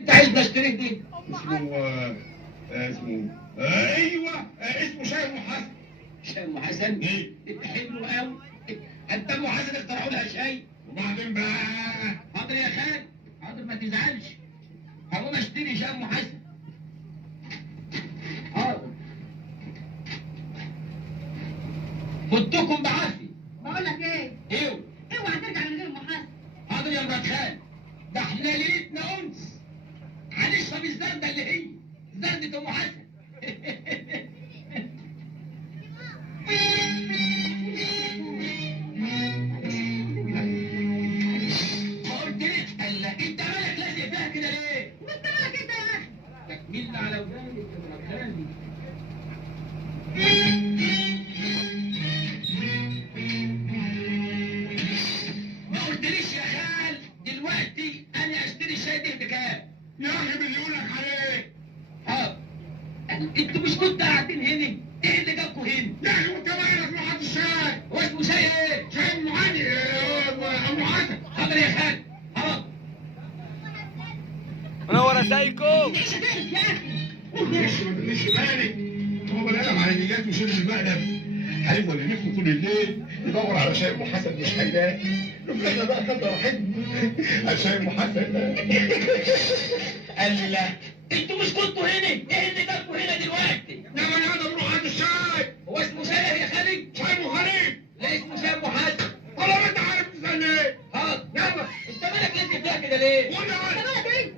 انت عايز اشتري دي؟ اسمه ايوه اسمه شاي ام حسن. شاي ام حسن؟ ايه؟ حلو قوي. انت ام حسن اخترعوا لها شاي؟ وبعدين بقى حاضر يا خال، حاضر ما تزعلش. هقوم اشتري شاي ام حسن. حاضر. فوتكم بعافيه. بقول لك ايه؟ ايوه. اوعى ترجع من غير محاسب. حاضر يا مرات خال. ده احنا ليلتنا انس. هنشرب الزردة اللي هي زردة ام حسن. ما قلتليش الا انت مالك لازق فيها كده ليه؟ وانت مالك انت يا اخي؟ تكملنا على ودانك يا مرات خالي. ما قلتليش يا خال دلوقتي انا اشتري الشاي ده بكام؟ يا اخي اللي يقول لك عليه. اه انتوا مش كنتوا قاعدين هنا؟ ايه اللي جابكوا هنا؟ يا اخي وانت مالك مع حد الشاي؟ هو اسمه شاي ايه؟ شاي ام علي ام حسن. حاضر يا خال. حاضر. منور يا سايكو. ليش تعرف يا اخي؟ مش بالك هو بني ادم على نيات وشيل المقلب. هيفضل يلف طول الليل يدور على شاي ام حسن مش هيلاقي. احنا بقى خدنا راحتنا. شاي ام حسن. الله، انتوا مش كنتوا هنا؟ ايه اللي جابكوا هنا دلوقتي؟ يا بني ادم روح هات الشاي. هو اسمه شاي يا خالد؟ شاي ام خليل. لا اسمه شاي ام حسن. والله ما انت عارف تسالني ايه. حاضر. يلا انت مالك لازق فيها كده ليه؟ وانا انت عارف. مالك ايه؟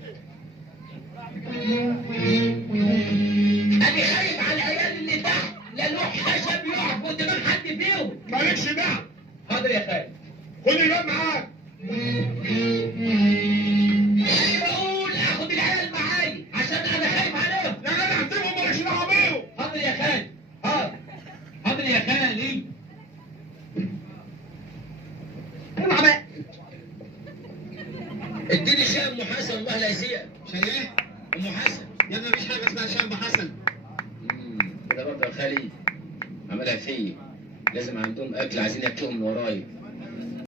انا خايف على العيال اللي تحت لا لوح خشب يقع قدام حد فيهم. مالكش دعوه. حاضر يا خالد. خد الباب معاك. انا بقول اخد العيال معايا عشان انا خايف عليهم. يا جدع سيبهم مالكش دعوه بيهم. حاضر يا خالد. حاضر. حاضر يا خالد. اوعى بقى. اديني شاي ام حسن الله لا يسيئك. شاي ايه؟ ام حسن. يا ابني مفيش حاجه اسمها شاي ام حسن. كده برضه يا خالد عملها فيا. لازم عندهم اكل عايزين ياكلوا من ورايا.